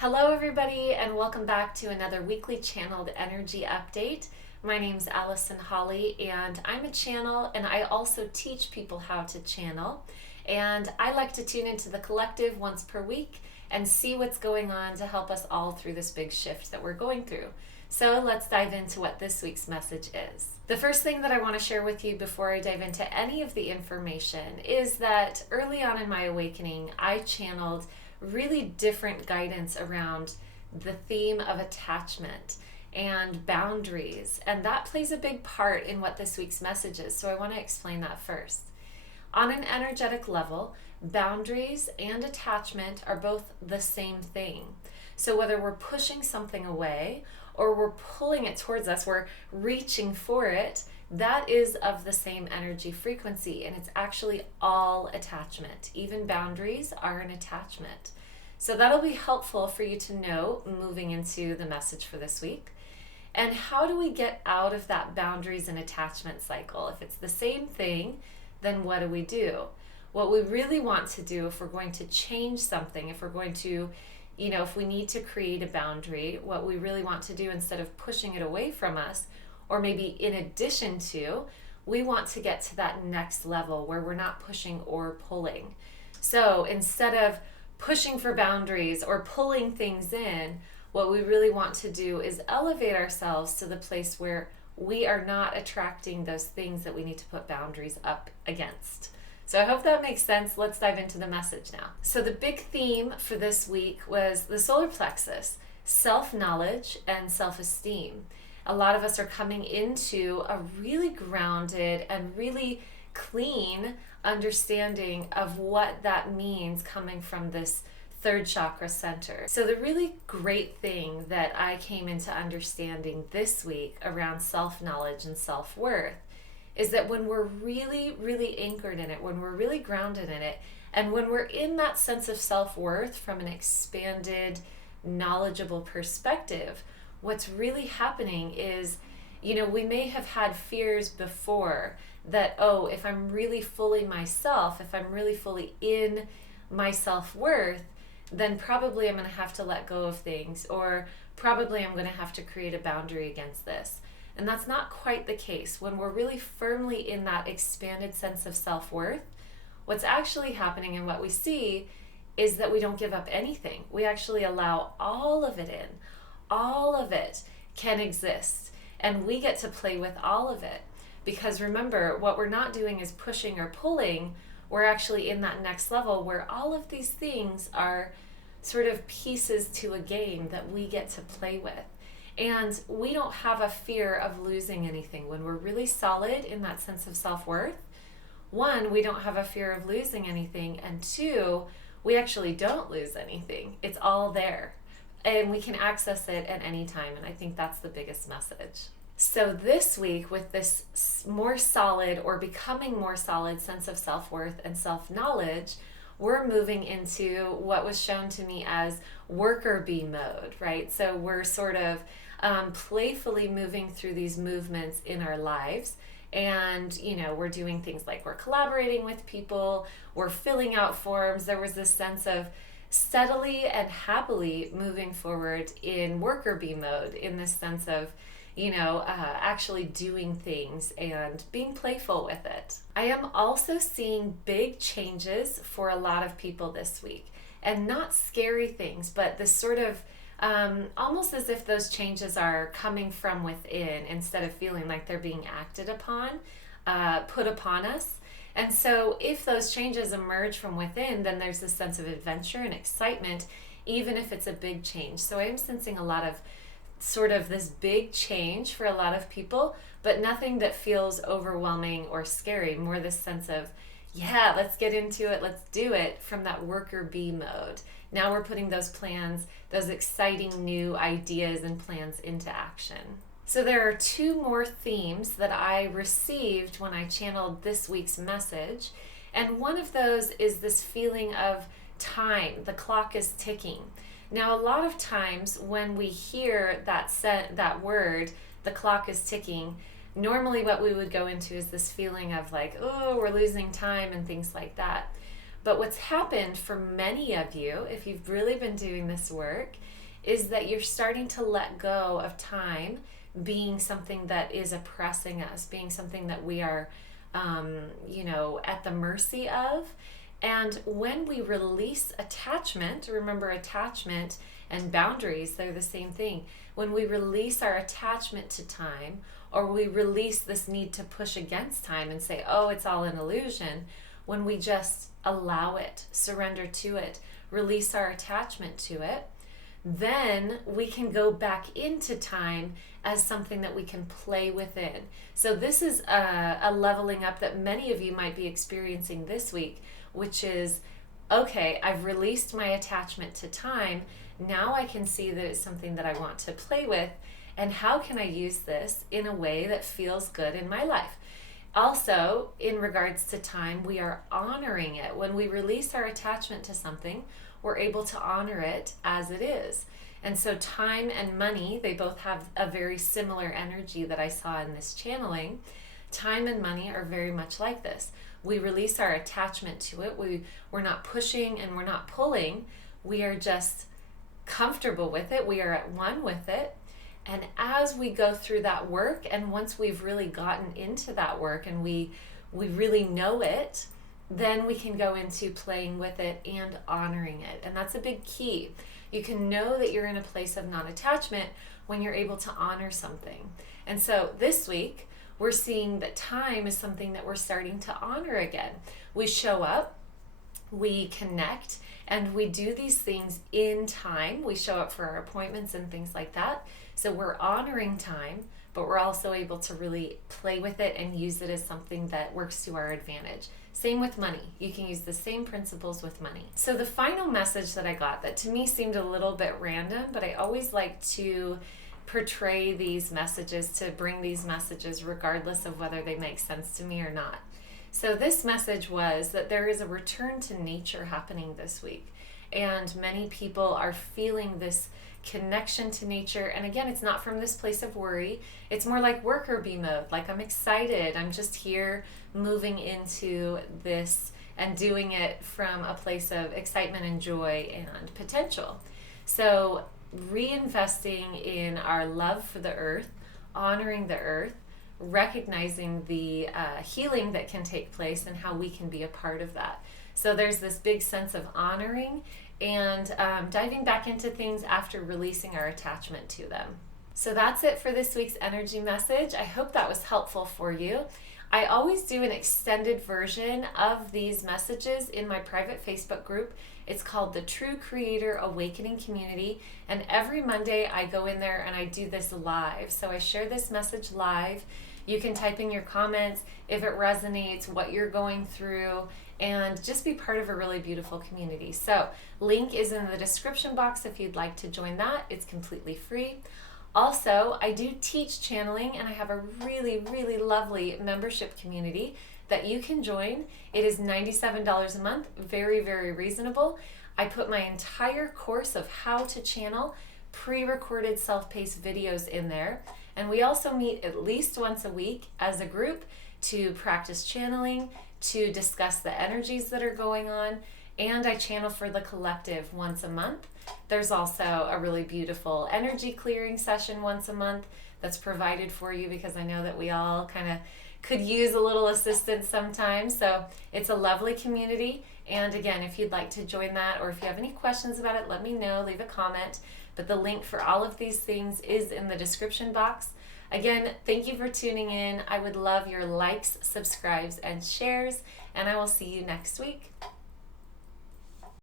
Hello everybody and welcome back to another weekly channeled energy update. My name's Allison Holly and I'm a channel and I also teach people how to channel. And I like to tune into the collective once per week and see what's going on to help us all through this big shift that we're going through. So let's dive into what this week's message is. The first thing that I want to share with you before I dive into any of the information is that early on in my awakening, I channeled really different guidance around the theme of attachment and boundaries, and that plays a big part in what this week's message is, so I want to explain that first. On an energetic level, boundaries and attachment are both the same thing. So whether we're pushing something away or we're pulling it towards us, we're reaching for it, that is of the same energy frequency, and it's actually all attachment. Even boundaries are an attachment. So that'll be helpful for you to know moving into the message for this week. And how do we get out of that boundaries and attachment cycle? If it's the same thing, then what do we do? What we really want to do if we're going to change something, if we're going to, if we need to create a boundary, what we really want to do instead of pushing it away from us, or maybe in addition to, we want to get to that next level where we're not pushing or pulling. So instead of pushing for boundaries or pulling things in, what we really want to do is elevate ourselves to the place where we are not attracting those things that we need to put boundaries up against. So I hope that makes sense. Let's dive into the message now. So the big theme for this week was the solar plexus, self-knowledge and self-esteem. A lot of us are coming into a really grounded and really clean understanding of what that means coming from this third chakra center. So the really great thing that I came into understanding this week around self-knowledge and self-worth is that when we're really, really anchored in it, when we're really grounded in it, and when we're in that sense of self-worth from an expanded, knowledgeable perspective, what's really happening is, we may have had fears before that, if I'm really fully myself, if I'm really fully in my self-worth, then probably I'm going to have to let go of things, or probably I'm going to have to create a boundary against this. And that's not quite the case. When we're really firmly in that expanded sense of self-worth, what's actually happening and what we see is that we don't give up anything. We actually allow all of it in. All of it can exist, and we get to play with all of it. Because remember, what we're not doing is pushing or pulling. We're actually in that next level where all of these things are sort of pieces to a game that we get to play with. And we don't have a fear of losing anything. When we're really solid in that sense of self-worth, one, we don't have a fear of losing anything, and two, we actually don't lose anything. It's all there. And we can access it at any time, and I think that's the biggest message. So this week, with this more solid or becoming more solid sense of self-worth and self-knowledge, we're moving into what was shown to me as worker bee mode, right? So we're sort of playfully moving through these movements in our lives. And, we're doing things like we're collaborating with people, we're filling out forms. There was this sense of steadily and happily moving forward in worker bee mode, in this sense of actually doing things and being playful with it. I am also seeing big changes for a lot of people this week, and not scary things, but this sort of almost as if those changes are coming from within instead of feeling like they're being acted upon, put upon us. And so if those changes emerge from within, then there's this sense of adventure and excitement, even if it's a big change. So I am sensing a lot of sort of this big change for a lot of people, but nothing that feels overwhelming or scary. More this sense of, yeah, let's get into it, let's do it, from that worker bee mode. Now we're putting those plans, those exciting new ideas and plans into action. So there are two more themes that I received when I channeled this week's message. And one of those is this feeling of time. The clock is ticking. Now, a lot of times when we hear that word, the clock is ticking, normally what we would go into is this feeling of like, oh, we're losing time and things like that. But what's happened for many of you, if you've really been doing this work, is that you're starting to let go of time being something that is oppressing us, being something that we are, at the mercy of. And when we release attachment, remember attachment and boundaries, they're the same thing. When we release our attachment to time, or we release this need to push against time and say, oh, it's all an illusion, when we just allow it, surrender to it, release our attachment to it, then we can go back into time as something that we can play within. So this is a leveling up that many of you might be experiencing this week, which is, okay, I've released my attachment to time. Now I can see that it's something that I want to play with. And how can I use this in a way that feels good in my life? Also, in regards to time, we are honoring it. When we release our attachment to something, we're able to honor it as it is. And so time and money, they both have a very similar energy that I saw in this channeling. Time and money are very much like this. We release our attachment to it. We're not pushing and we're not pulling. We are just comfortable with it. We are at one with it. And as we go through that work, and once we've really gotten into that work and we really know it, then we can go into playing with it and honoring it. And that's a big key. You can know that you're in a place of non-attachment when you're able to honor something. And so this week, we're seeing that time is something that we're starting to honor again. We show up, we connect, and we do these things in time. We show up for our appointments and things like that. So we're honoring time, but we're also able to really play with it and use it as something that works to our advantage. Same with money. You can use the same principles with money. So the final message that I got, that to me seemed a little bit random, but I always like to portray these messages, to bring these messages regardless of whether they make sense to me or not. So this message was that there is a return to nature happening this week. And many people are feeling this connection to nature. And again, it's not from this place of worry. It's more like worker bee mode. Like, I'm excited. I'm just here moving into this and doing it from a place of excitement and joy and potential. So reinvesting in our love for the earth, honoring the earth, recognizing the healing that can take place and how we can be a part of that. So there's this big sense of honoring and diving back into things after releasing our attachment to them. So that's it for this week's energy message. I hope that was helpful for you. I always do an extended version of these messages in my private Facebook group. It's called the True Creator Awakening Community. And every Monday I go in there and I do this live. So I share this message live. You can type in your comments if it resonates, what you're going through, and just be part of a really beautiful community. So link is in the description box if you'd like to join that. It's completely free. Also, I do teach channeling, and I have a really, really lovely membership community that you can join. It is $97 a month, very, very reasonable. I put my entire course of how to channel, pre-recorded self-paced videos in there. And we also meet at least once a week as a group to practice channeling, to discuss the energies that are going on, and I channel for the collective once a month. There's also a really beautiful energy clearing session once a month that's provided for you because I know that we all kind of could use a little assistance sometimes. So it's a lovely community. And again, if you'd like to join that or if you have any questions about it, let me know, leave a comment. But the link for all of these things is in the description box. Again, thank you for tuning in. I would love your likes, subscribes, and shares, and I will see you next week.